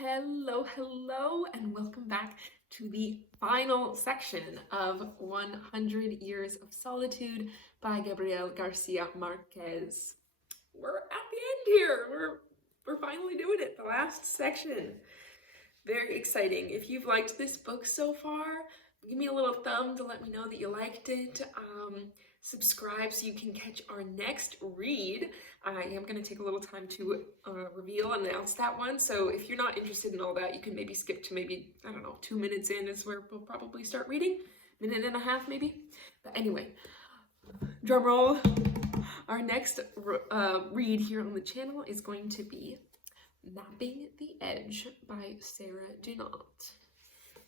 Hello, and welcome back to the final section of 100 Years of Solitude by Gabriel García Márquez. We're at the end here. We're finally doing it, the last section. Very exciting. If you've liked this book so far, give me a little thumb to let me know that you liked it. Subscribe so you can catch our next read. I am going to take a little time to reveal and announce that one, so if you're not interested in all that, you can maybe skip to maybe, 2 minutes in is where we'll probably start reading. Minute and a half maybe. But anyway, drum roll. Our next read here on the channel is going to be Mapping the Edge by Sarah Dunant.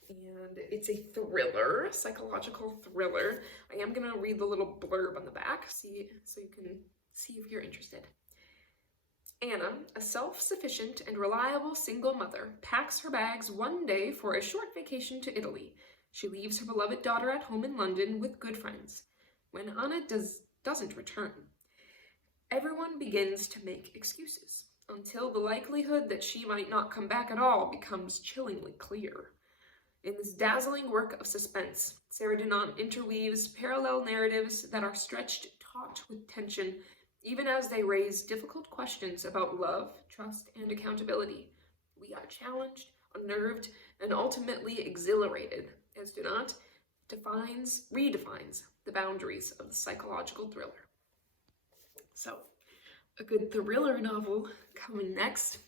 And it's a thriller, psychological thriller. I am going to read the little blurb on the back so you can see if you're interested. Anna, a self-sufficient and reliable single mother, packs her bags one day for a short vacation to Italy. She leaves her beloved daughter at home in London with good friends. When Anna doesn't return, everyone begins to make excuses, until the likelihood that she might not come back at all becomes chillingly clear. In this dazzling work of suspense, Sarah Dunant interweaves parallel narratives that are stretched taut with tension, even as they raise difficult questions about love, trust, and accountability. We are challenged, unnerved, and ultimately exhilarated as Dunant redefines the boundaries of the psychological thriller. So, a good thriller novel coming next.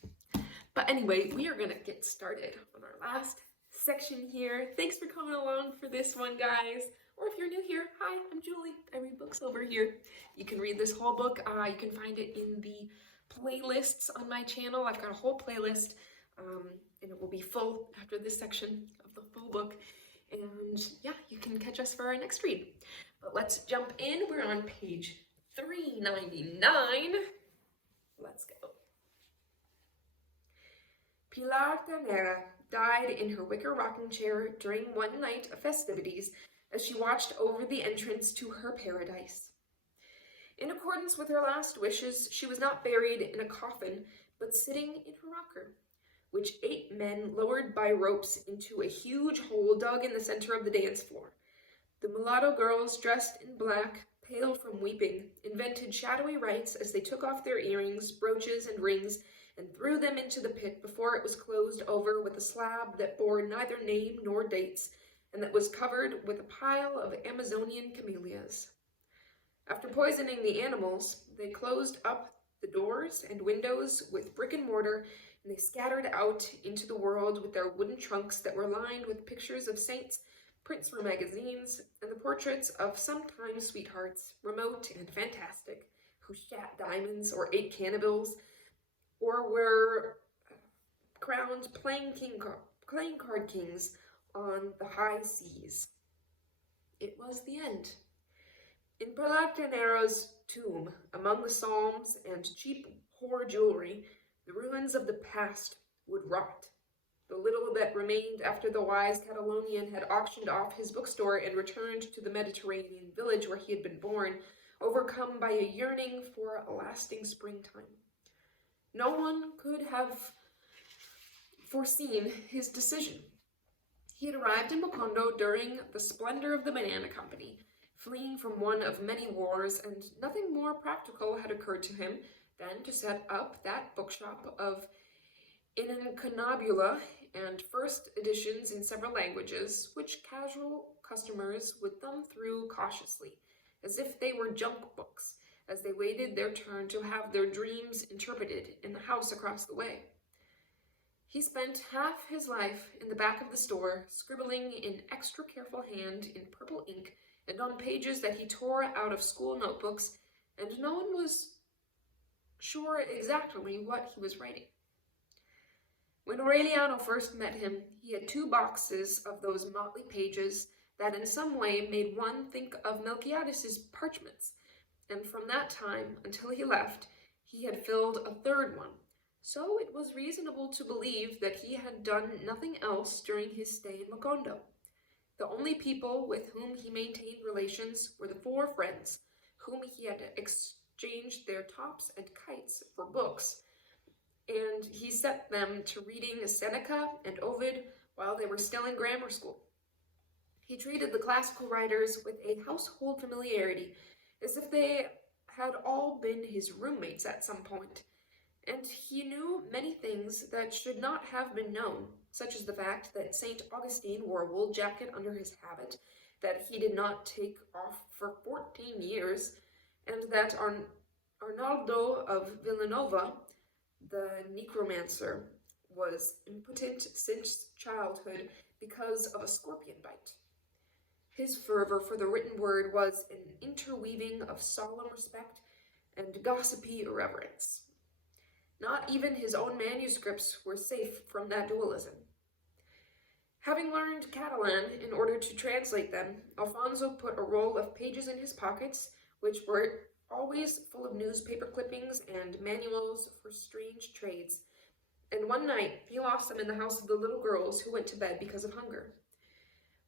But anyway, we are going to get started on our last section here. Thanks for coming along for this one, guys. Or if you're new here, hi, I'm Julie. I read books over here. You can read this whole book. You can find it in the playlists on my channel. I've got a whole playlist, and it will be full after this section of the full book. And yeah, you can catch us for our next read. But let's jump in. We're on page 399. Let's go. Pilar Ternera died in her wicker rocking chair during one night of festivities as she watched over the entrance to her paradise. In accordance with her last wishes, she was not buried in a coffin, but sitting in her rocker, which 8 men lowered by ropes into a huge hole dug in the center of the dance floor. The mulatto girls, dressed in black, pale from weeping, invented shadowy rites as they took off their earrings, brooches, and rings, and threw them into the pit before it was closed over with a slab that bore neither name nor dates, and that was covered with a pile of Amazonian camellias. After poisoning the animals, they closed up the doors and windows with brick and mortar, and they scattered out into the world with their wooden trunks that were lined with pictures of saints, prints from magazines, and the portraits of sometime sweethearts, remote and fantastic, who shat diamonds or ate cannibals, or were crowned playing card kings on the high seas. It was the end. In Pilar Ternero's tomb, among the psalms and cheap whore jewelry, the ruins of the past would rot. The little that remained after the wise Catalonian had auctioned off his bookstore and returned to the Mediterranean village where he had been born, overcome by a yearning for a lasting springtime. No one could have foreseen his decision. He had arrived in Macondo during the splendor of the Banana Company, fleeing from one of many wars, and nothing more practical had occurred to him than to set up that bookshop of incunabula and first editions in several languages, which casual customers would thumb through cautiously, as if they were junk books, as they waited their turn to have their dreams interpreted in the house across the way. He spent half his life in the back of the store, scribbling in extra careful hand in purple ink and on pages that he tore out of school notebooks, and no one was sure exactly what he was writing. When Aureliano first met him, he had 2 boxes of those motley pages that in some way made one think of Melquiades's parchments, and from that time until he left, he had filled a 3rd one. So it was reasonable to believe that he had done nothing else during his stay in Macondo. The only people with whom he maintained relations were the 4 friends, whom he had exchanged their tops and kites for books, and he set them to reading Seneca and Ovid while they were still in grammar school. He treated the classical writers with a household familiarity, as if they had all been his roommates at some point, and he knew many things that should not have been known, such as the fact that St. Augustine wore a wool jacket under his habit, that he did not take off for 14 years, and that Arnaldo of Villanova, the necromancer, was impotent since childhood because of a scorpion bite. His fervor for the written word was an interweaving of solemn respect and gossipy irreverence. Not even his own manuscripts were safe from that dualism. Having learned Catalan in order to translate them, Alfonso put a roll of pages in his pockets, which were always full of newspaper clippings and manuals for strange trades, and one night he lost them in the house of the little girls who went to bed because of hunger.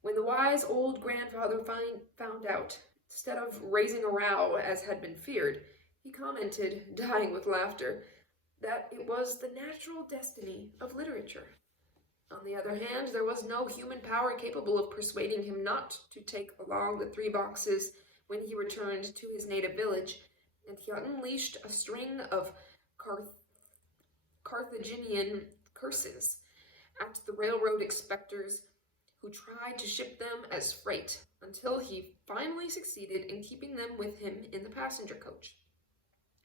When the wise old grandfather found out, instead of raising a row as had been feared, he commented, dying with laughter, that it was the natural destiny of literature. On the other hand, there was no human power capable of persuading him not to take along the 3 boxes when he returned to his native village, and he unleashed a string of Carthaginian curses at the railroad inspectors who tried to ship them as freight, until he finally succeeded in keeping them with him in the passenger coach.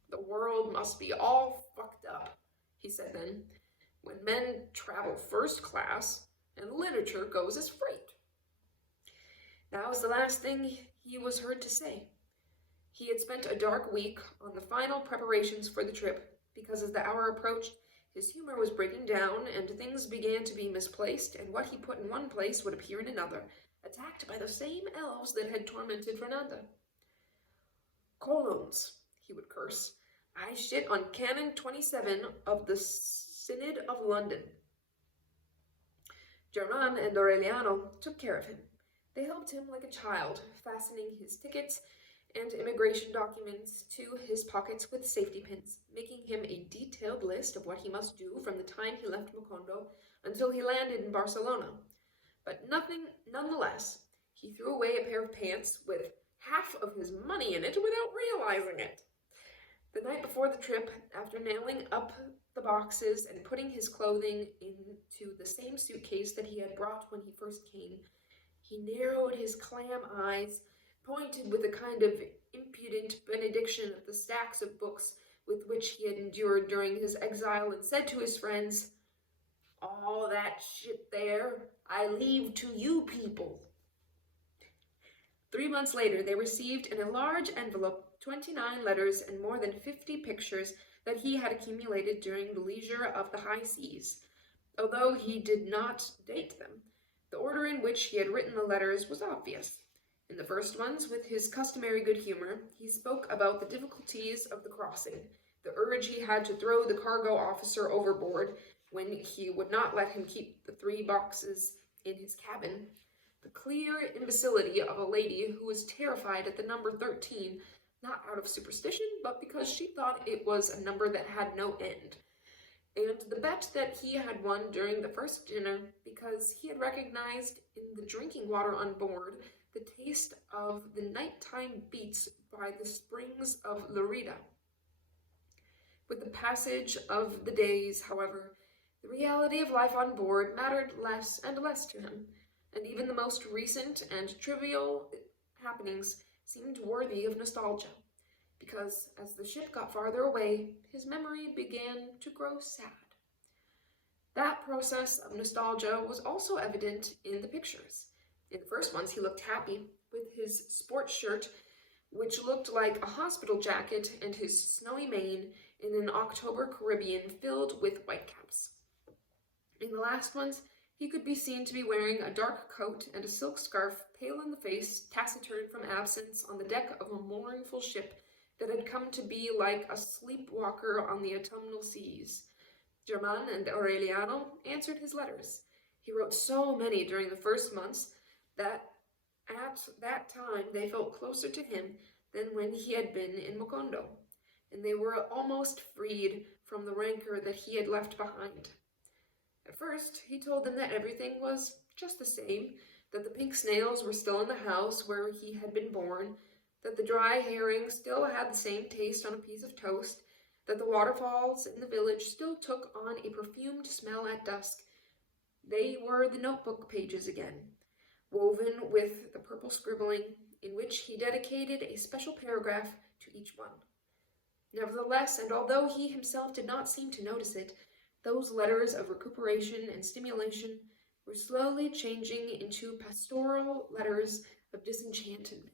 "The world must be all fucked up," he said then, "when men travel first class and literature goes as freight." That was the last thing he was heard to say. He had spent a dark week on the final preparations for the trip, because as the hour approached, his humor was breaking down, and things began to be misplaced, and what he put in one place would appear in another, attacked by the same elves that had tormented Fernanda. "Colons," he would curse. "I shit on Canon 27 of the Synod of London." Germain and Aureliano took care of him. They helped him like a child, fastening his tickets and immigration documents to his pockets with safety pins, making him a detailed list of what he must do from the time he left Macondo until he landed in Barcelona. But nonetheless, he threw away a pair of pants with half of his money in it without realizing it. The night before the trip, after nailing up the boxes and putting his clothing into the same suitcase that he had brought when he first came, he narrowed his clam eyes, pointed with a kind of impudent benediction at the stacks of books with which he had endured during his exile, and said to his friends, "All that shit there, I leave to you people." 3 months later, they received in a large envelope 29 letters and more than 50 pictures that he had accumulated during the leisure of the high seas. Although he did not date them, the order in which he had written the letters was obvious. In the first ones, with his customary good humor, he spoke about the difficulties of the crossing, the urge he had to throw the cargo officer overboard when he would not let him keep the 3 boxes in his cabin, the clear imbecility of a lady who was terrified at the number 13, not out of superstition, but because she thought it was a number that had no end, and the bet that he had won during the first dinner because he had recognized in the drinking water on board the taste of the nighttime beats by the springs of Lerida. With the passage of the days, however, the reality of life on board mattered less and less to him, and even the most recent and trivial happenings seemed worthy of nostalgia, because as the ship got farther away, his memory began to grow sad. That process of nostalgia was also evident in the pictures. In the first ones, he looked happy, with his sports shirt, which looked like a hospital jacket, and his snowy mane in an October Caribbean filled with whitecaps. In the last ones, he could be seen to be wearing a dark coat and a silk scarf, pale in the face, taciturn from absence, on the deck of a mournful ship that had come to be like a sleepwalker on the autumnal seas. Germain and Aureliano answered his letters. He wrote so many during the first months that at that time they felt closer to him than when he had been in Macondo, and they were almost freed from the rancor that he had left behind. At first, he told them that everything was just the same, that the pink snails were still in the house where he had been born, that the dry herring still had the same taste on a piece of toast, that the waterfalls in the village still took on a perfumed smell at dusk. They were the notebook pages again, woven with the purple scribbling, in which he dedicated a special paragraph to each one. Nevertheless, and although he himself did not seem to notice it, those letters of recuperation and stimulation were slowly changing into pastoral letters of disenchantment.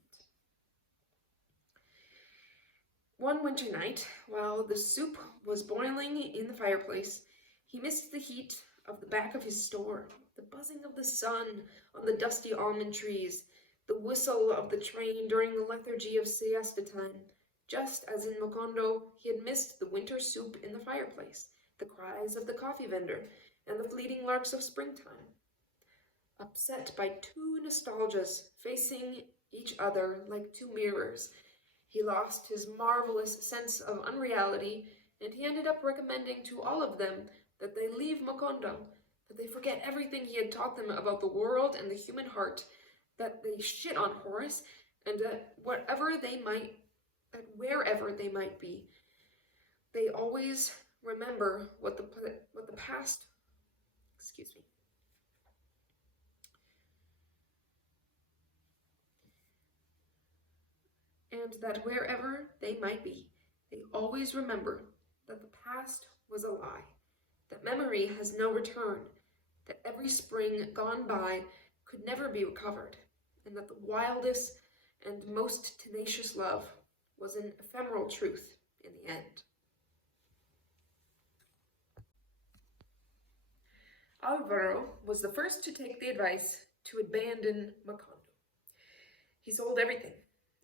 One winter night, while the soup was boiling in the fireplace, he missed the heat of the back of his store, the buzzing of the sun on the dusty almond trees, the whistle of the train during the lethargy of siesta time, just as in Macondo he had missed the winter soup in the fireplace, the cries of the coffee vendor, and the fleeting larks of springtime. Upset by two nostalgias facing each other like two mirrors, he lost his marvelous sense of unreality, and he ended up recommending to all of them that they leave Macondo, that they forget everything he had taught them about the world and the human heart, that they shit on Horace, and that wherever they might be, they always remember what the past, and that wherever they might be, they always remember that the past was a lie, that memory has no return, that every spring gone by could never be recovered, and that the wildest and most tenacious love was an ephemeral truth in the end. Alvaro was the first to take the advice to abandon Macondo. He sold everything,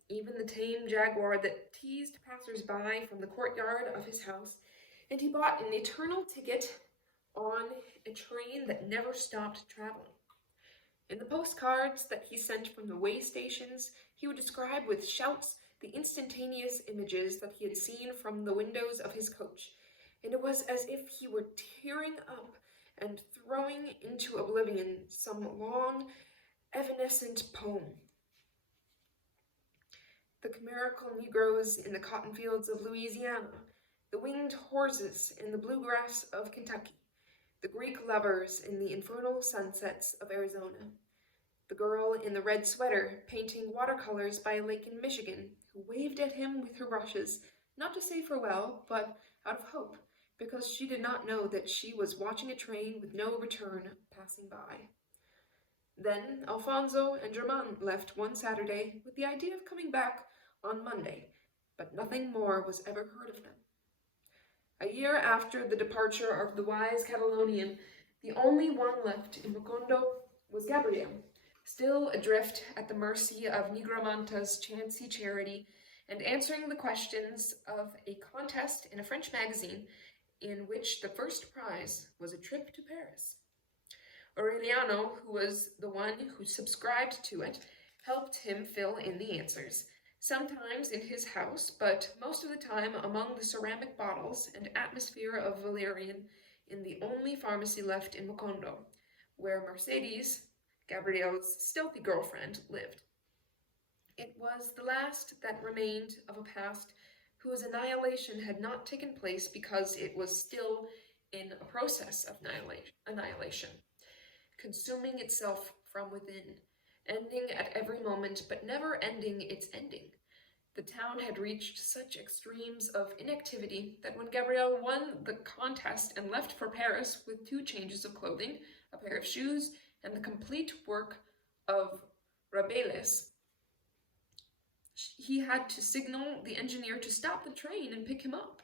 even the tame jaguar that teased passers-by from the courtyard of his house, and he bought an eternal ticket on a train that never stopped traveling. In the postcards that he sent from the way stations, he would describe with shouts the instantaneous images that he had seen from the windows of his coach, and it was as if he were tearing up and throwing into oblivion some long, evanescent poem. The chimerical Negroes in the cotton fields of Louisiana, the winged horses in the bluegrass of Kentucky, the Greek lovers in the infernal sunsets of Arizona, the girl in the red sweater painting watercolors by a lake in Michigan, who waved at him with her brushes, not to say farewell, but out of hope, because she did not know that she was watching a train with no return passing by. Then Alfonso and Germain left one Saturday with the idea of coming back on Monday, but nothing more was ever heard of them. A year after the departure of the wise Catalonian, the only one left in Macondo was Gabriel, still adrift at the mercy of Negromanta's chancy charity and answering the questions of a contest in a French magazine in which the first prize was a trip to Paris. Aureliano, who was the one who subscribed to it, helped him fill in the answers, sometimes in his house, but most of the time among the ceramic bottles and atmosphere of valerian in the only pharmacy left in Macondo, where Mercedes, Gabriel's stealthy girlfriend, lived. It was the last that remained of a past whose annihilation had not taken place because it was still in a process of annihilation, consuming itself from within, ending at every moment, but never ending its ending. The town had reached such extremes of inactivity that when Gabriel won the contest and left for Paris with 2 changes of clothing, a pair of shoes, and the complete work of Rabelais, he had to signal the engineer to stop the train and pick him up.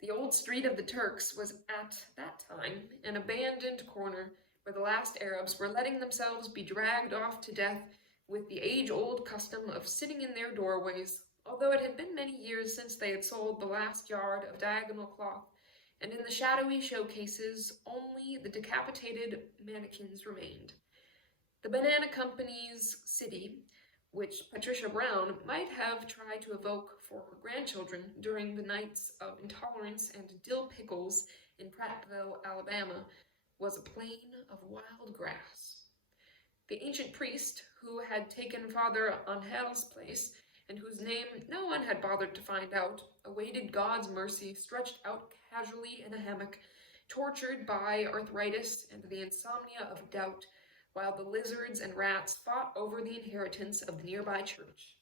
The old street of the Turks was at that time an abandoned corner where the last Arabs were letting themselves be dragged off to death with the age-old custom of sitting in their doorways, although it had been many years since they had sold the last yard of diagonal cloth, and in the shadowy showcases only the decapitated mannequins remained. The Banana Company's city which Patricia Brown might have tried to evoke for her grandchildren during the nights of intolerance and dill pickles in Prattville, Alabama, was a plain of wild grass. The ancient priest who had taken Father Angel's place, and whose name no one had bothered to find out, awaited God's mercy stretched out casually in a hammock, tortured by arthritis and the insomnia of doubt, while the lizards and rats fought over the inheritance of the nearby church.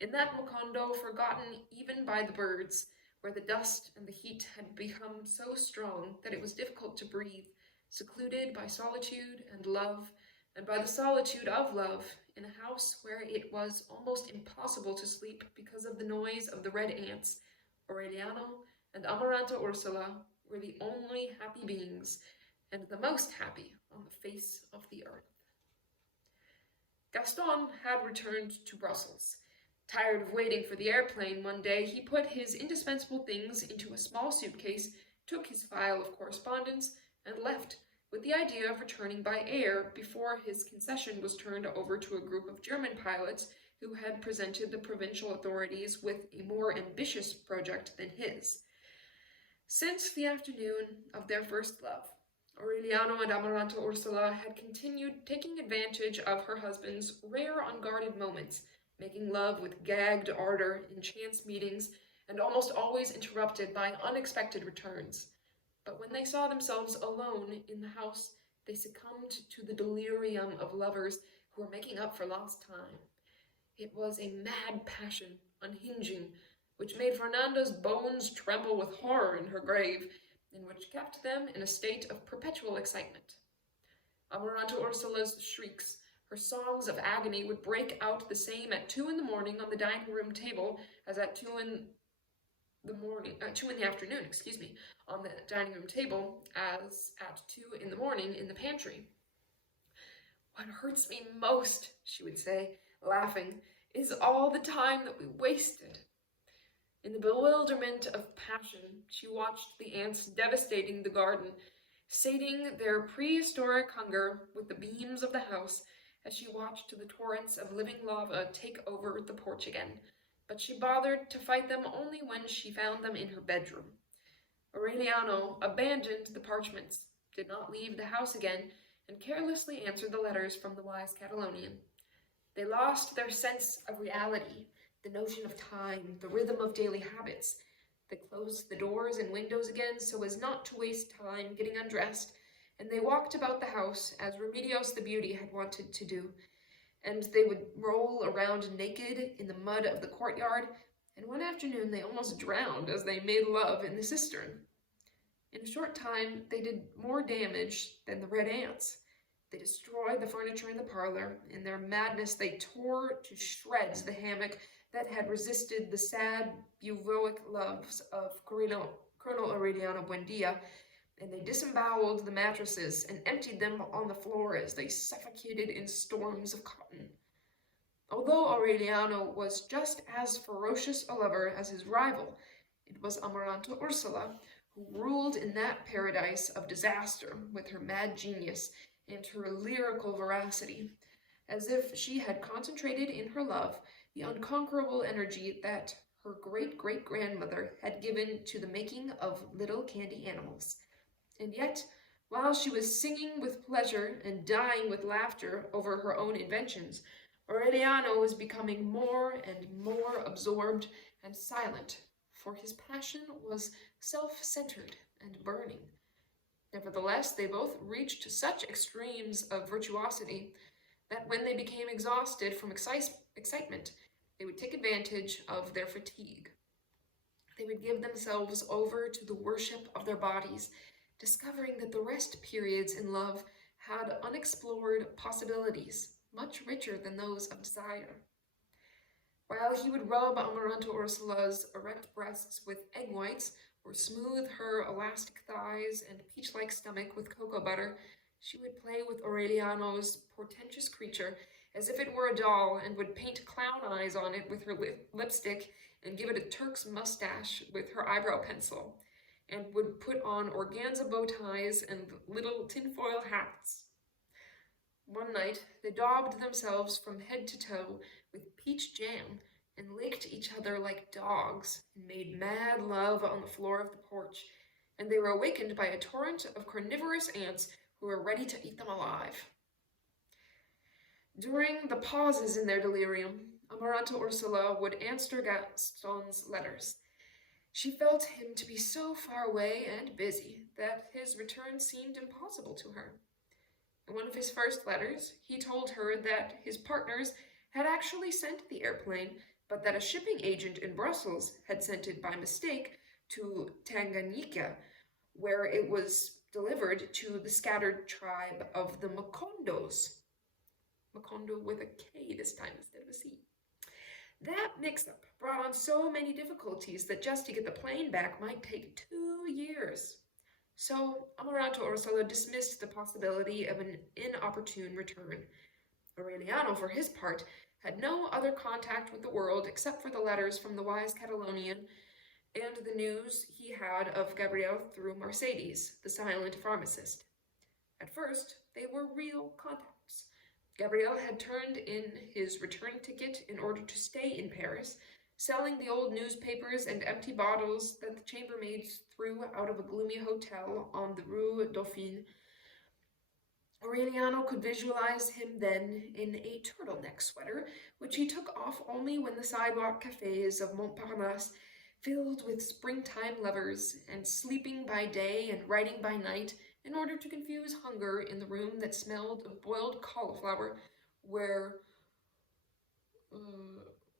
In that Macondo, forgotten even by the birds, where the dust and the heat had become so strong that it was difficult to breathe, secluded by solitude and love, and by the solitude of love, in a house where it was almost impossible to sleep because of the noise of the red ants, Aureliano and Amaranta Ursula were the only happy beings, and the most happy on the face of the earth. Gaston had returned to Brussels. Tired of waiting for the airplane one day, he put his indispensable things into a small suitcase, took his file of correspondence, and left, with the idea of returning by air before his concession was turned over to a group of German pilots who had presented the provincial authorities with a more ambitious project than his. Since the afternoon of their first love, Aureliano and Amaranta Ursula had continued taking advantage of her husband's rare unguarded moments, making love with gagged ardor in chance meetings, and almost always interrupted by unexpected returns. But when they saw themselves alone in the house, they succumbed to the delirium of lovers who were making up for lost time. It was a mad passion, unhinging, which made Fernanda's bones tremble with horror in her grave, and which kept them in a state of perpetual excitement. Amaranta Ursula's shrieks, her songs of agony, would break out the same at 2 in the morning on the dining room table as at 2 in the afternoon, on the dining room table as at 2 in the morning in the pantry. "What hurts me most," she would say, laughing, "is all the time that we wasted." In the bewilderment of passion, she watched the ants devastating the garden, sating their prehistoric hunger with the beams of the house as she watched the torrents of living lava take over the porch again, but she bothered to fight them only when she found them in her bedroom. Aureliano abandoned the parchments, did not leave the house again, and carelessly answered the letters from the wise Catalonian. They lost their sense of reality, the notion of time, the rhythm of daily habits. They closed the doors and windows again so as not to waste time getting undressed, and they walked about the house as Remedios the Beauty had wanted to do, and they would roll around naked in the mud of the courtyard, and one afternoon they almost drowned as they made love in the cistern. In a short time, they did more damage than the red ants. They destroyed the furniture in the parlor. In their madness, they tore to shreds the hammock that had resisted the sad, buvoic loves of Colonel Aureliano Buendia, and they disemboweled the mattresses and emptied them on the floor as they suffocated in storms of cotton. Although Aureliano was just as ferocious a lover as his rival, it was Amaranta Ursula who ruled in that paradise of disaster with her mad genius and her lyrical veracity, as if she had concentrated in her love the unconquerable energy that her great-great-grandmother had given to the making of little candy animals. And yet, while she was singing with pleasure and dying with laughter over her own inventions, Aureliano was becoming more and more absorbed and silent, for his passion was self-centered and burning. Nevertheless, they both reached such extremes of virtuosity that when they became exhausted from excitement, they would take advantage of their fatigue. They would give themselves over to the worship of their bodies, discovering that the rest periods in love had unexplored possibilities, much richer than those of desire. While he would rub Amaranta Ursula's erect breasts with egg whites, or smooth her elastic thighs and peach-like stomach with cocoa butter, she would play with Aureliano's portentous creature as if it were a doll, and would paint clown eyes on it with her lipstick and give it a Turk's mustache with her eyebrow pencil, and would put on organza bow ties and little tinfoil hats. One night, they daubed themselves from head to toe with peach jam and licked each other like dogs and made mad love on the floor of the porch, and they were awakened by a torrent of carnivorous ants who were ready to eat them alive. During the pauses in their delirium, Amaranta Ursula would answer Gaston's letters. She felt him to be so far away and busy that his return seemed impossible to her. In one of his first letters, he told her that his partners had actually sent the airplane, but that a shipping agent in Brussels had sent it by mistake to Tanganyika, where it was delivered to the scattered tribe of the Makondos. Makondo with a K this time instead of a C. That mix-up brought on so many difficulties that just to get the plane back might take 2 years. So Amaranta Ursula dismissed the possibility of an inopportune return. Aureliano, for his part, had no other contact with the world except for the letters from the wise Catalonian and the news he had of Gabriel through Mercedes, the silent pharmacist. At first, they were real contacts. Gabriel had turned in his return ticket in order to stay in Paris, selling the old newspapers and empty bottles that the chambermaids threw out of a gloomy hotel on the Rue Dauphine. Aureliano could visualize him then in a turtleneck sweater, which he took off only when the sidewalk cafes of Montparnasse, filled with springtime lovers, and sleeping by day and writing by night, in order to confuse hunger in the room that smelled of boiled cauliflower, where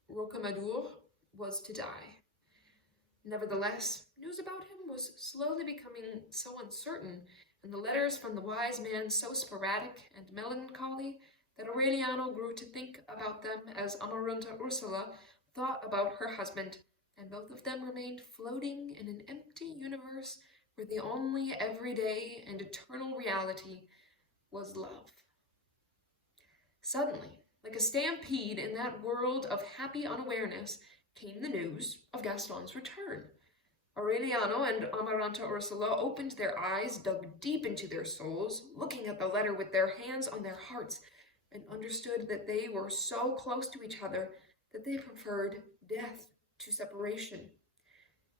Rocamadour was to die. Nevertheless, news about him was slowly becoming so uncertain, and the letters from the wise man so sporadic and melancholy, that Aureliano grew to think about them as Amaranta Ursula thought about her husband, and both of them remained floating in an empty universe where the only everyday and eternal reality was love. Suddenly, like a stampede in that world of happy unawareness, came the news of Gaston's return. Aureliano and Amaranta Ursula opened their eyes, dug deep into their souls, looking at the letter with their hands on their hearts, and understood that they were so close to each other that they preferred death to separation.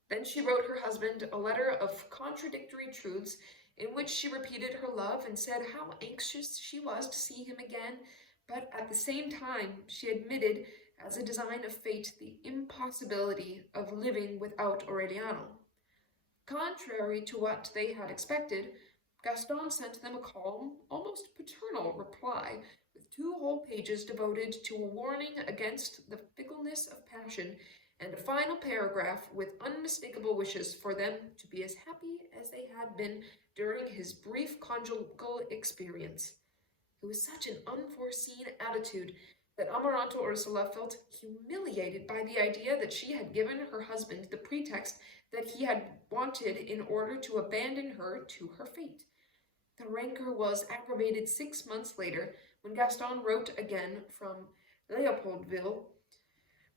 Then she wrote her husband a letter of contradictory truths in which she repeated her love and said how anxious she was to see him again, but at the same time she admitted, as a design of fate, the impossibility of living without Aureliano. Contrary to what they had expected, Gaston sent them a calm, almost paternal reply, with 2 whole pages devoted to a warning against the fickleness of passion, and a final paragraph with unmistakable wishes for them to be as happy as they had been during his brief conjugal experience. It was such an unforeseen attitude that Amaranta Ursula felt humiliated by the idea that she had given her husband the pretext that he had wanted in order to abandon her to her fate. The rancor was aggravated 6 months later when Gaston wrote again from Leopoldville,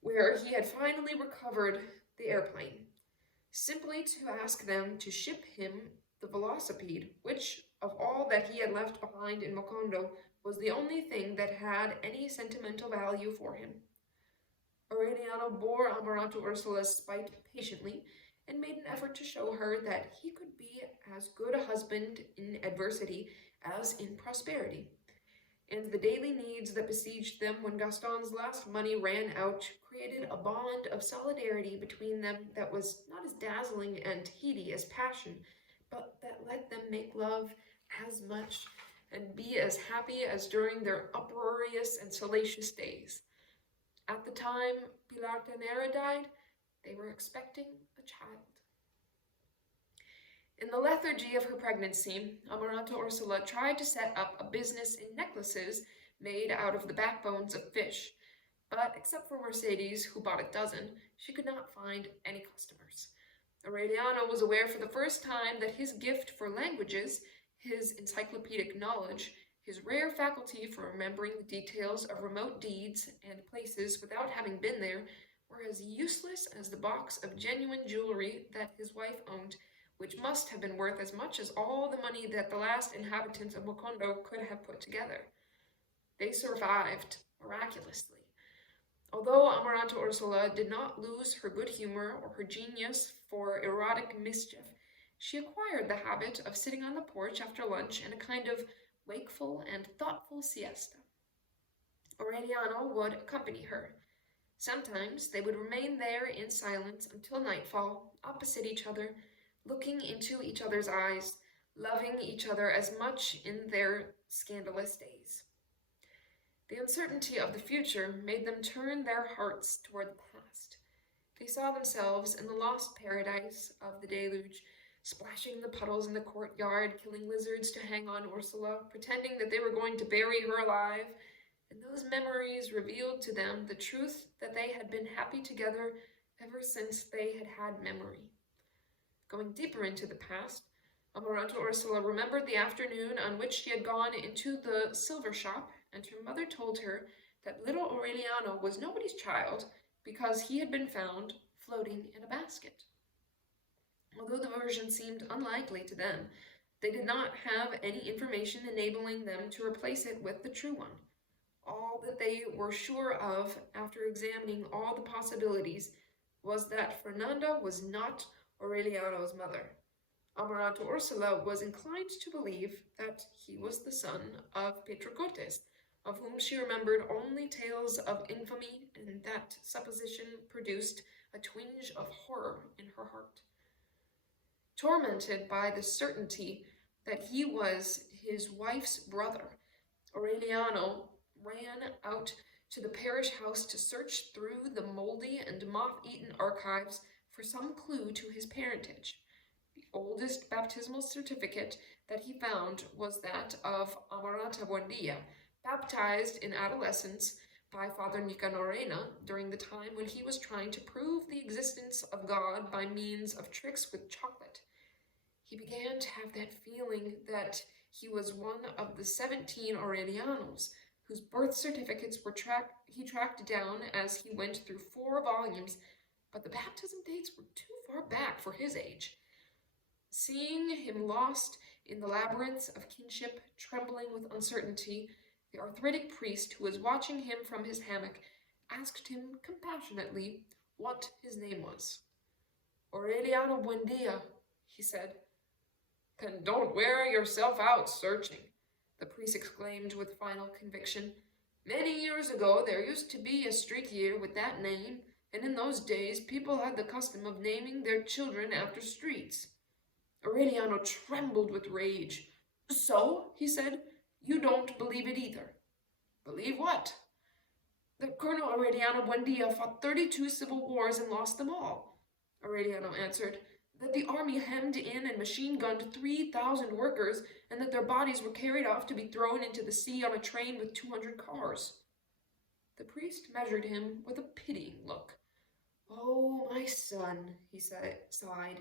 where he had finally recovered the airplane, simply to ask them to ship him the velocipede, which, of all that he had left behind in Macondo, was the only thing that had any sentimental value for him. Aureliano bore Amaranta Ursula's spite patiently, and made an effort to show her that he could be as good a husband in adversity as in prosperity. And the daily needs that besieged them when Gaston's last money ran out created a bond of solidarity between them that was not as dazzling and heady as passion, but that let them make love as much and be as happy as during their uproarious and salacious days. At the time Pilar Tanera died, they were expecting a child. In the lethargy of her pregnancy, Amaranta Ursula tried to set up a business in necklaces made out of the backbones of fish, but except for Mercedes, who bought a dozen, she could not find any customers. Aureliano was aware for the first time that his gift for languages, his encyclopedic knowledge, his rare faculty for remembering the details of remote deeds and places without having been there, were as useless as the box of genuine jewelry that his wife owned, which must have been worth as much as all the money that the last inhabitants of Macondo could have put together. They survived miraculously. Although Amaranta Ursula did not lose her good humor or her genius for erotic mischief, she acquired the habit of sitting on the porch after lunch in a kind of wakeful and thoughtful siesta. Aureliano would accompany her. Sometimes they would remain there in silence until nightfall, opposite each other, looking into each other's eyes, loving each other as much in their scandalous days. The uncertainty of the future made them turn their hearts toward the past. They saw themselves in the lost paradise of the deluge, splashing the puddles in the courtyard, killing lizards to hang on Ursula, pretending that they were going to bury her alive, and those memories revealed to them the truth that they had been happy together ever since they had had memory. Going deeper into the past, Amaranta Ursula remembered the afternoon on which she had gone into the silver shop, and her mother told her that little Aureliano was nobody's child because he had been found floating in a basket. Although the version seemed unlikely to them, they did not have any information enabling them to replace it with the true one. All that they were sure of after examining all the possibilities was that Fernanda was not Aureliano's mother. Amaranta Ursula was inclined to believe that he was the son of Petrocotes, of whom she remembered only tales of infamy, and that supposition produced a twinge of horror in her heart. Tormented by the certainty that he was his wife's brother, Aureliano ran out to the parish house to search through the moldy and moth-eaten archives for some clue to his parentage. The oldest baptismal certificate that he found was that of Amaranta Buendia, baptized in adolescence by Father Nicanorena during the time when he was trying to prove the existence of God by means of tricks with chocolate. He began to have that feeling that he was one of the 17 Aurelianos, whose birth certificates he tracked down as he went through 4 volumes, but the baptism dates were too far back for his age. Seeing him lost in the labyrinths of kinship, trembling with uncertainty, the arthritic priest who was watching him from his hammock asked him compassionately what his name was. Aureliano Buendia, he said. Then don't wear yourself out searching, the priest exclaimed with final conviction. Many years ago there used to be a street here with that name, and in those days people had the custom of naming their children after streets. Aureliano trembled with rage. So, he said, you don't believe it either. Believe what? That Colonel Aureliano Buendia fought 32 civil wars and lost them all, Aureliano answered. That the army hemmed in and machine-gunned 3,000 workers, and that their bodies were carried off to be thrown into the sea on a train with 200 cars. The priest measured him with a pitying look. Oh, my son, he sighed.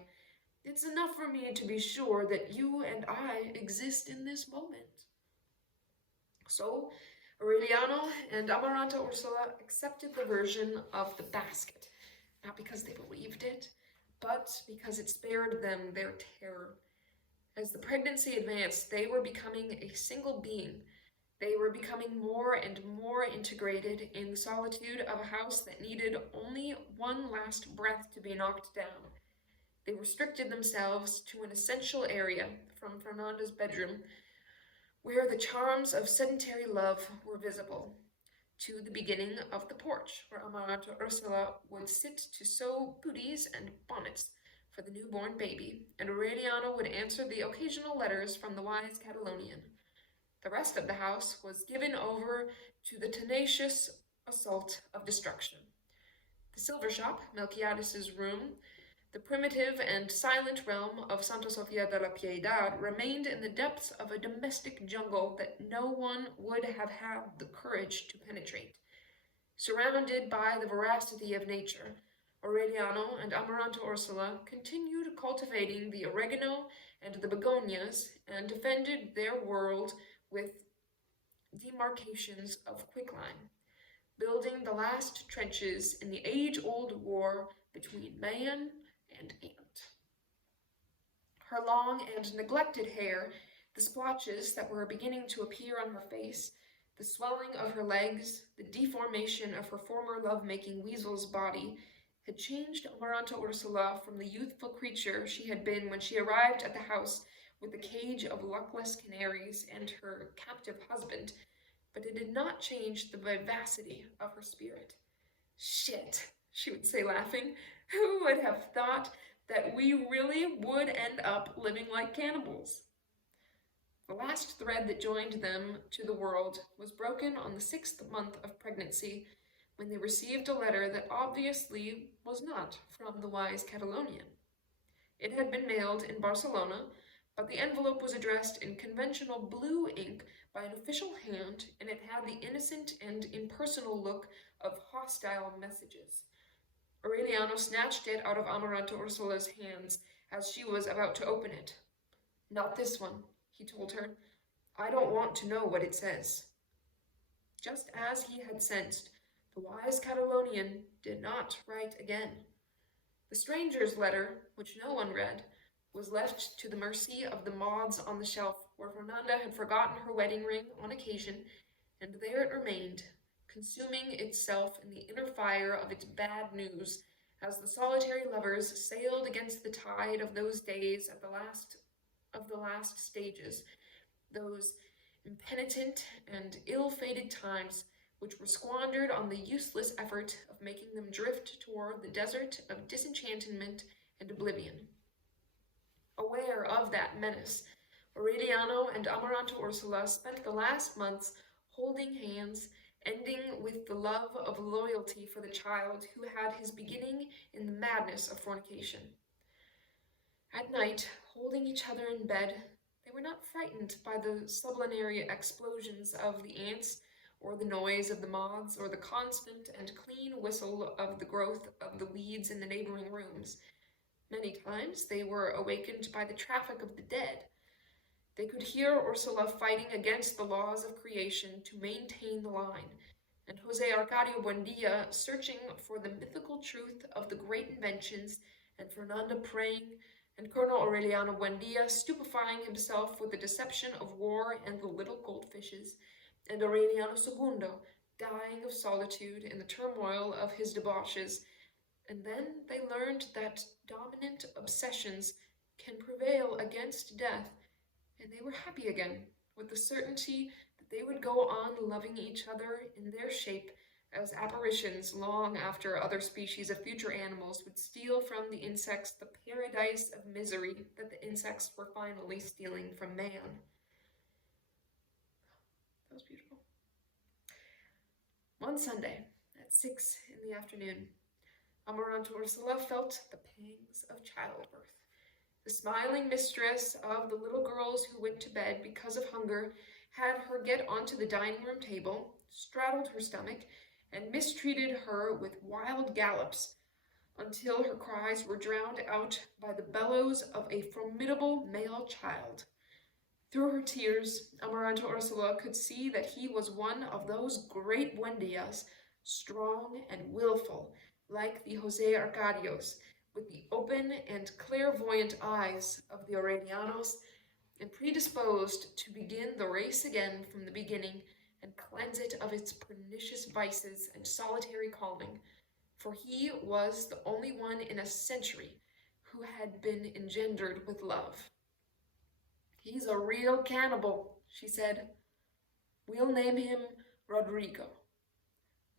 It's enough for me to be sure that you and I exist in this moment. So, Aureliano and Amaranta Ursula accepted the version of the basket, not because they believed it, but because it spared them their terror. As the pregnancy advanced, they were becoming a single being. They were becoming more and more integrated in the solitude of a house that needed only one last breath to be knocked down. They restricted themselves to an essential area from Fernanda's bedroom, where the charms of sedentary love were visible, to the beginning of the porch, where Amaranta Ursula would sit to sew booties and bonnets for the newborn baby, and Aureliano would answer the occasional letters from the wise Catalonian. The rest of the house was given over to the tenacious assault of destruction. The silver shop, Melquiades's room, the primitive and silent realm of Santa Sofia de la Piedad remained in the depths of a domestic jungle that no one would have had the courage to penetrate. Surrounded by the veracity of nature, Aureliano and Amaranta Ursula continued cultivating the oregano and the begonias and defended their world with demarcations of quicklime, building the last trenches in the age-old war between man and ant. Her long and neglected hair, the splotches that were beginning to appear on her face, The swelling of her legs, the deformation of her former love-making weasel's body, had changed Amaranta Ursula from the youthful creature she had been when she arrived at the house with the cage of luckless canaries and her captive husband, but it did not change the vivacity of her spirit. "Shit," she would say, laughing. "Who would have thought that we really would end up living like cannibals?" The last thread that joined them to the world was broken on the 6th month of pregnancy, when they received a letter that obviously was not from the wise Catalonian. It had been mailed in Barcelona, but the envelope was addressed in conventional blue ink by an official hand, and it had the innocent and impersonal look of hostile messages. Aureliano snatched it out of Amaranta Ursula's hands as she was about to open it. "Not this one," he told her. "I don't want to know what it says." Just as he had sensed, the wise Catalonian did not write again. The stranger's letter, which no one read, was left to the mercy of the moths on the shelf where Fernanda had forgotten her wedding ring on occasion, and there it remained, consuming itself in the inner fire of its bad news, as the solitary lovers sailed against the tide of those days at the last stages, those impenitent and ill-fated times which were squandered on the useless effort of making them drift toward the desert of disenchantment and oblivion. Aware of that menace, Aureliano and Amaranta Ursula spent the last months holding hands, ending with the love of loyalty for the child who had his beginning in the madness of fornication. At night, holding each other in bed, they were not frightened by the sublunary explosions of the ants, or the noise of the moths, or the constant and clean whistle of the growth of the weeds in the neighboring rooms. Many times they were awakened by the traffic of the dead. They could hear Ursula fighting against the laws of creation to maintain the line, and José Arcadio Buendía searching for the mythical truth of the great inventions, and Fernanda praying, and Colonel Aureliano Buendía stupefying himself with the deception of war and the little goldfishes, and Aureliano Segundo dying of solitude in the turmoil of his debauches. And then they learned that dominant obsessions can prevail against death, and they were happy again, with the certainty that they would go on loving each other in their shape as apparitions long after other species of future animals would steal from the insects the paradise of misery that the insects were finally stealing from man. That was beautiful. One Sunday, at 6 in the afternoon, Amaranta Ursula felt the pangs of childbirth. The smiling mistress of the little girls who went to bed because of hunger had her get onto the dining room table, straddled her stomach, and mistreated her with wild gallops, until her cries were drowned out by the bellows of a formidable male child. Through her tears, Amaranta Ursula could see that he was one of those great Buendías, strong and willful, like the José Arcadios, with the open and clairvoyant eyes of the Aurelianos, and predisposed to begin the race again from the beginning and cleanse it of its pernicious vices and solitary calming, for he was the only one in a century who had been engendered with love. "He's a real cannibal," she said. "We'll name him Rodrigo."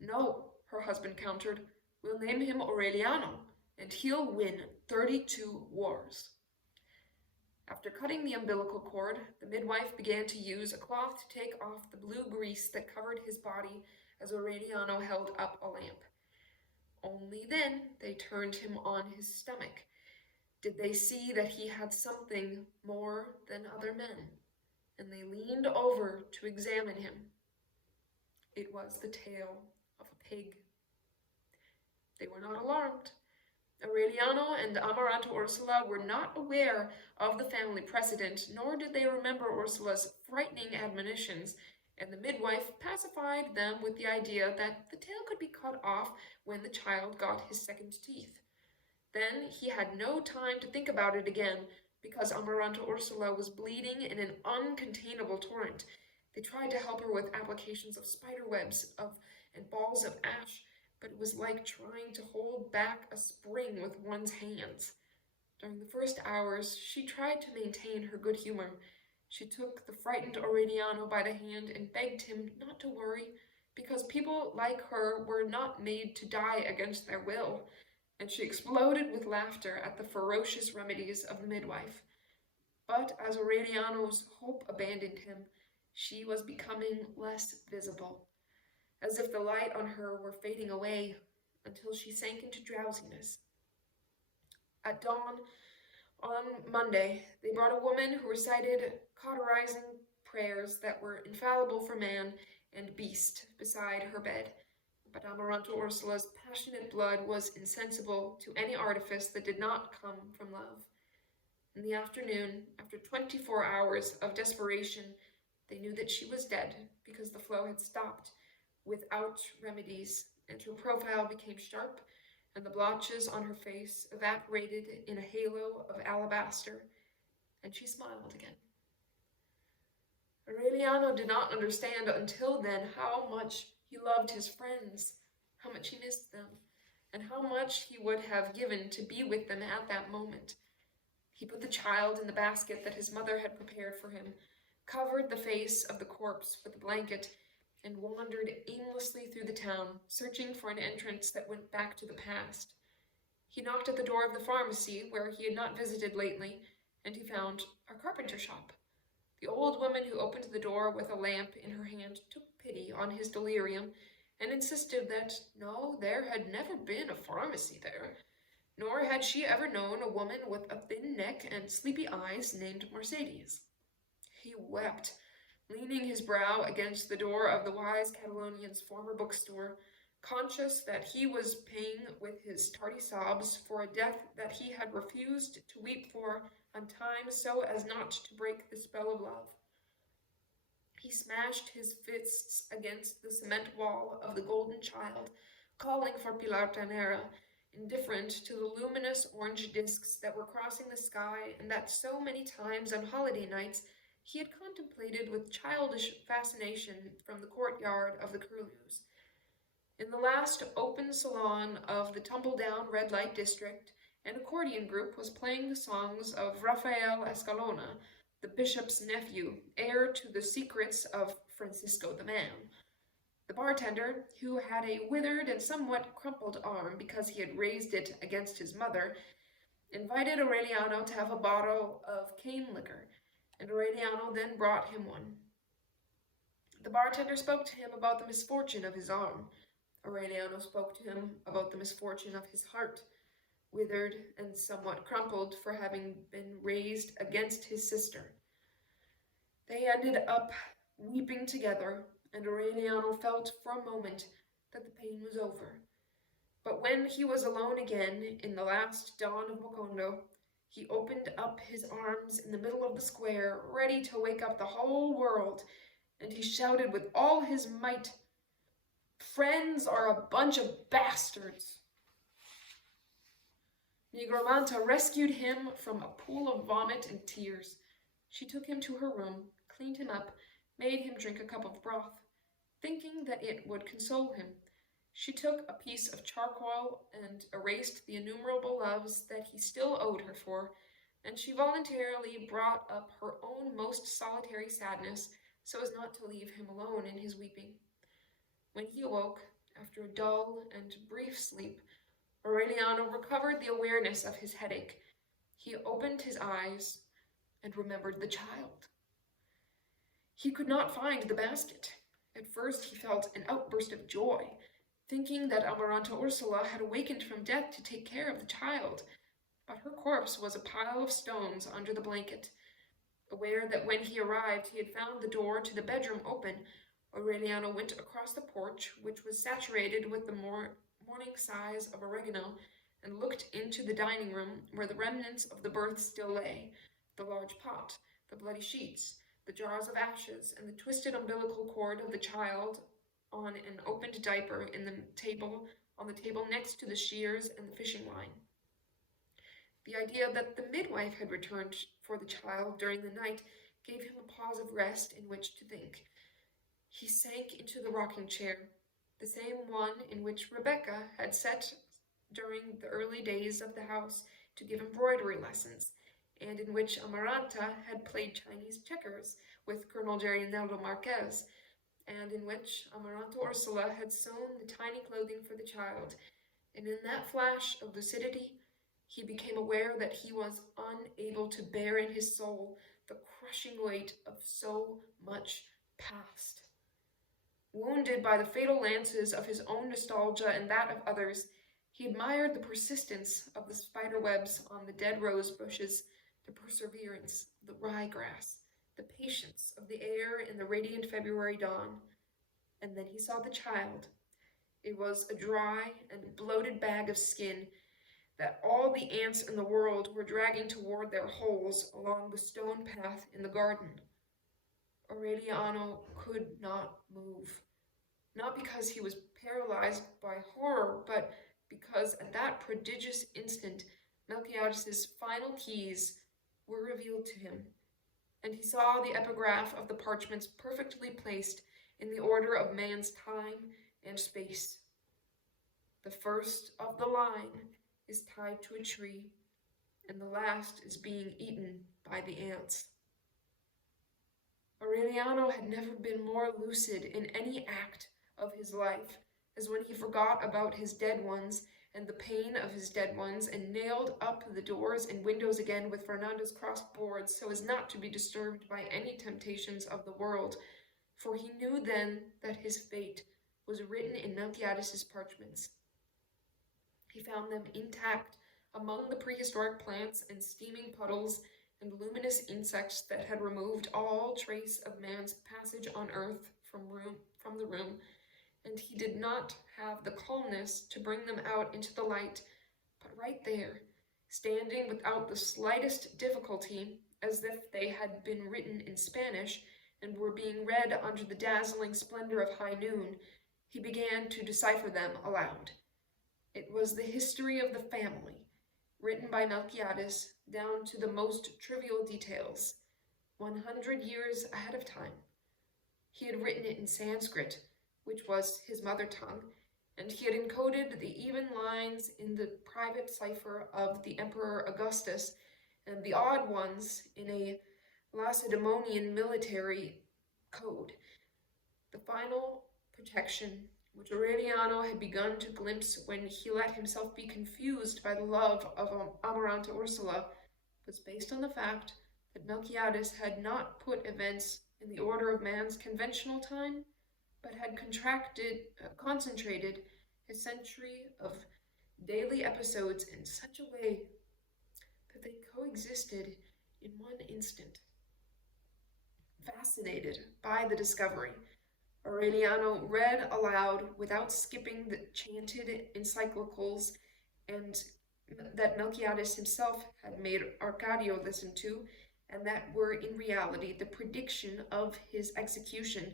"No," her husband countered. "We'll name him Aureliano, and he'll win 32 wars. After cutting the umbilical cord, the midwife began to use a cloth to take off the blue grease that covered his body as Aureliano held up a lamp. Only then they turned him on his stomach. Did they see that he had something more than other men, and they leaned over to examine him. It was the tail of a pig. They were not alarmed. Aureliano and Amaranta Ursula were not aware of the family precedent, nor did they remember Ursula's frightening admonitions, and the midwife pacified them with the idea that the tail could be cut off when the child got his second teeth. Then he had no time to think about it again, because Amaranta Ursula was bleeding in an uncontainable torrent. They tried to help her with applications of spider webs and balls of ash, but it was like trying to hold back a spring with one's hands. During the first hours, she tried to maintain her good humor. She took the frightened Aureliano by the hand and begged him not to worry, because people like her were not made to die against their will, and she exploded with laughter at the ferocious remedies of the midwife. But as Aureliano's hope abandoned him, she was becoming less visible, as if the light on her were fading away, until she sank into drowsiness. At dawn on Monday, they brought a woman who recited cauterizing prayers that were infallible for man and beast beside her bed. But Amaranta Ursula's passionate blood was insensible to any artifice that did not come from love. In the afternoon, after 24 hours of desperation, they knew that she was dead because the flow had stopped without remedies, and her profile became sharp, and the blotches on her face evaporated in a halo of alabaster, and she smiled again. Aureliano did not understand until then how much he loved his friends, how much he missed them, and how much he would have given to be with them at that moment. He put the child in the basket that his mother had prepared for him, covered the face of the corpse with a blanket, and wandered aimlessly through the town, searching for an entrance that went back to the past. He knocked at the door of the pharmacy, where he had not visited lately, and he found a carpenter shop. The old woman who opened the door with a lamp in her hand took pity on his delirium, and insisted that no, there had never been a pharmacy there, nor had she ever known a woman with a thin neck and sleepy eyes named Mercedes. He wept, leaning his brow against the door of the wise Catalonian's former bookstore, conscious that he was paying with his tardy sobs for a death that he had refused to weep for on time so as not to break the spell of love. He smashed his fists against the cement wall of the Golden Child, calling for Pilar Tanera, indifferent to the luminous orange discs that were crossing the sky and that so many times on holiday nights he had contemplated with childish fascination from the courtyard of the Curlews. In the last open salon of the tumble-down red light district, an accordion group was playing the songs of Rafael Escalona, the bishop's nephew, heir to the secrets of Francisco the Man. The bartender, who had a withered and somewhat crumpled arm because he had raised it against his mother, invited Aureliano to have a bottle of cane liquor, and Aureliano then brought him one. The bartender spoke to him about the misfortune of his arm. Aureliano spoke to him about the misfortune of his heart, withered and somewhat crumpled for having been raised against his sister. They ended up weeping together, and Aureliano felt for a moment that the pain was over. But when he was alone again in the last dawn of Mocondo, he opened up his arms in the middle of the square, ready to wake up the whole world, and he shouted with all his might, "Friends are a bunch of bastards!" Nigromanta rescued him from a pool of vomit and tears. She took him to her room, cleaned him up, made him drink a cup of broth, thinking that it would console him. She took a piece of charcoal and erased the innumerable loves that he still owed her for, and she voluntarily brought up her own most solitary sadness so as not to leave him alone in his weeping. When he awoke, after a dull and brief sleep, Aureliano recovered the awareness of his headache. He opened his eyes and remembered the child. He could not find the basket. At first he felt an outburst of joy, thinking that Amaranta Ursula had awakened from death to take care of the child, but her corpse was a pile of stones under the blanket. Aware that when he arrived he had found the door to the bedroom open, Aureliano went across the porch, which was saturated with the morning sighs of oregano, and looked into the dining room where the remnants of the birth still lay, the large pot, the bloody sheets, the jars of ashes, and the twisted umbilical cord of the child on an opened diaper on the table next to the shears and the fishing line. The idea that the midwife had returned for the child during the night gave him a pause of rest in which to think. He sank into the rocking chair, the same one in which Rebecca had sat during the early days of the house to give embroidery lessons, and in which Amaranta had played Chinese checkers with Colonel Gabriel Marquez, and in which Amaranta Ursula had sewn the tiny clothing for the child. And in that flash of lucidity, he became aware that he was unable to bear in his soul the crushing weight of so much past. Wounded by the fatal lances of his own nostalgia and that of others, he admired the persistence of the spider webs on the dead rose bushes, the perseverance of the ryegrass, the patience of the air in the radiant February dawn. And then he saw the child. It was a dry and bloated bag of skin that all the ants in the world were dragging toward their holes along the stone path in the garden. Aureliano could not move, not because he was paralyzed by horror, but because at that prodigious instant Melquiades's final keys were revealed to him, and he saw the epigraph of the parchments perfectly placed in the order of man's time and space. The first of the line is tied to a tree, and the last is being eaten by the ants. Aureliano had never been more lucid in any act of his life as when he forgot about his dead ones and the pain of his dead ones, and nailed up the doors and windows again with Fernando's crossed boards so as not to be disturbed by any temptations of the world, for he knew then that his fate was written in Melquiades's parchments. He found them intact among the prehistoric plants and steaming puddles and luminous insects that had removed all trace of man's passage on earth from the room, and he did not have the calmness to bring them out into the light, but right there, standing without the slightest difficulty, as if they had been written in Spanish and were being read under the dazzling splendor of high noon, he began to decipher them aloud. It was the history of the family, written by Melquiades down to the most trivial details, 100 years ahead of time. He had written it in Sanskrit, which was his mother tongue, and he had encoded the even lines in the private cipher of the Emperor Augustus, and the odd ones in a Lacedaemonian military code. The final protection, which Aureliano had begun to glimpse when he let himself be confused by the love of Amaranta Ursula, was based on the fact that Melquiades had not put events in the order of man's conventional time, but had concentrated a century of daily episodes in such a way that they coexisted in one instant. Fascinated by the discovery, Aureliano read aloud without skipping the chanted encyclicals and that Melquiades himself had made Arcadio listen to, and that were in reality the prediction of his execution.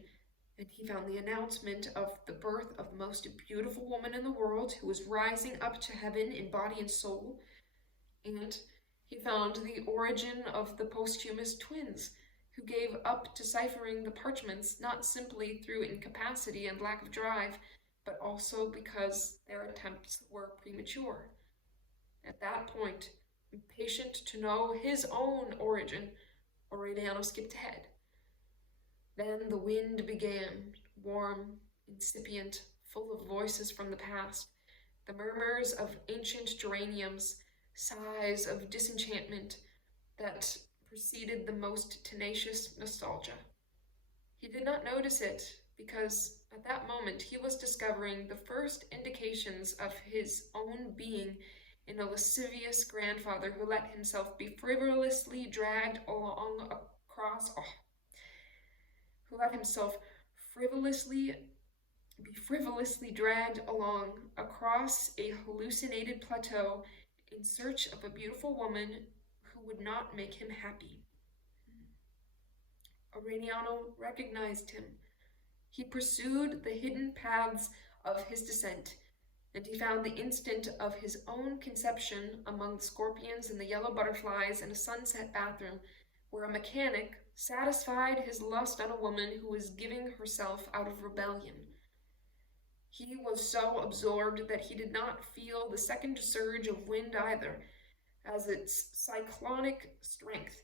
And he found the announcement of the birth of the most beautiful woman in the world, who was rising up to heaven in body and soul. And he found the origin of the posthumous twins, who gave up deciphering the parchments not simply through incapacity and lack of drive, but also because their attempts were premature. At that point, impatient to know his own origin, Aureliano skipped ahead. Then the wind began, warm, incipient, full of voices from the past, the murmurs of ancient geraniums, sighs of disenchantment that preceded the most tenacious nostalgia. He did not notice it because at that moment he was discovering the first indications of his own being in a lascivious grandfather who let himself be frivolously dragged along across who let himself be frivolously dragged along across a hallucinated plateau in search of a beautiful woman who would not make him happy. Aureliano recognized him. He pursued the hidden paths of his descent, and he found the instant of his own conception among the scorpions and the yellow butterflies in a sunset bathroom, where a mechanic satisfied his lust on a woman who was giving herself out of rebellion. He was so absorbed that he did not feel the second surge of wind either, as its cyclonic strength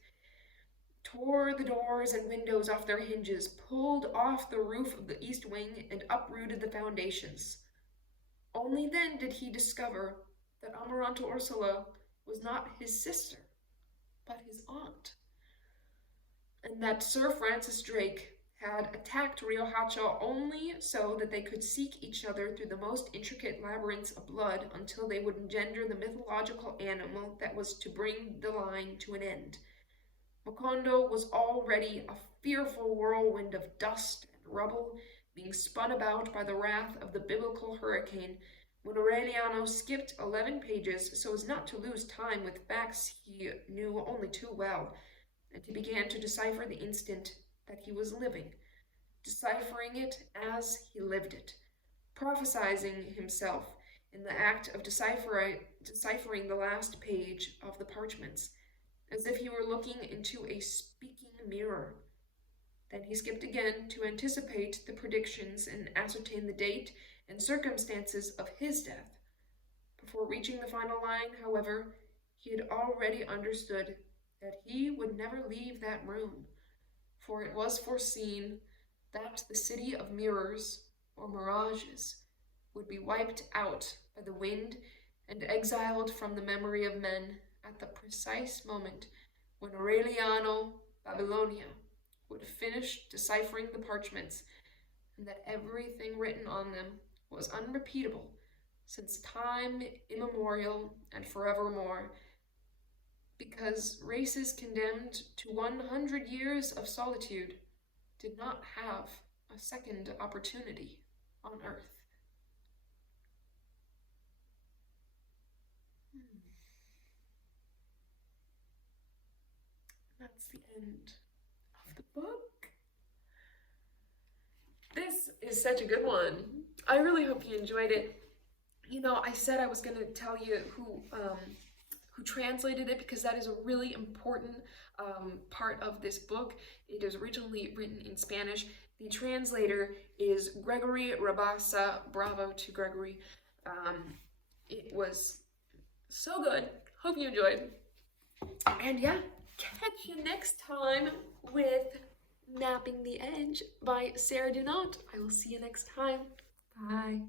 tore the doors and windows off their hinges, pulled off the roof of the east wing, and uprooted the foundations. Only then did he discover that Amaranta Ursula was not his sister, but his aunt, and that Sir Francis Drake had attacked Riohacha only so that they could seek each other through the most intricate labyrinths of blood until they would engender the mythological animal that was to bring the line to an end. Macondo was already a fearful whirlwind of dust and rubble, being spun about by the wrath of the biblical hurricane, when Aureliano skipped 11 pages so as not to lose time with facts he knew only too well, and he began to decipher the instant that he was living, deciphering it as he lived it, prophesizing himself in the act of deciphering the last page of the parchments, as if he were looking into a speaking mirror. Then he skipped again to anticipate the predictions and ascertain the date and circumstances of his death. Before reaching the final line, however, he had already understood that he would never leave that room, for it was foreseen that the city of mirrors, or mirages, would be wiped out by the wind and exiled from the memory of men at the precise moment when Aureliano Babylonia would finish deciphering the parchments, and that everything written on them was unrepeatable since time immemorial and forevermore, because races condemned to 100 years of solitude did not have a second opportunity on earth. That's the end of the book. This is such a good one. I really hope you enjoyed it. You know, I said I was going to tell you who translated it, because that is a really important part of this book. It is originally written in Spanish. The translator is Gregory Rabassa. Bravo to Gregory. It was so good. Hope you enjoyed. And yeah, catch you next time with Mapping the Edge by Sarah Dunant. I will see you next time. Bye.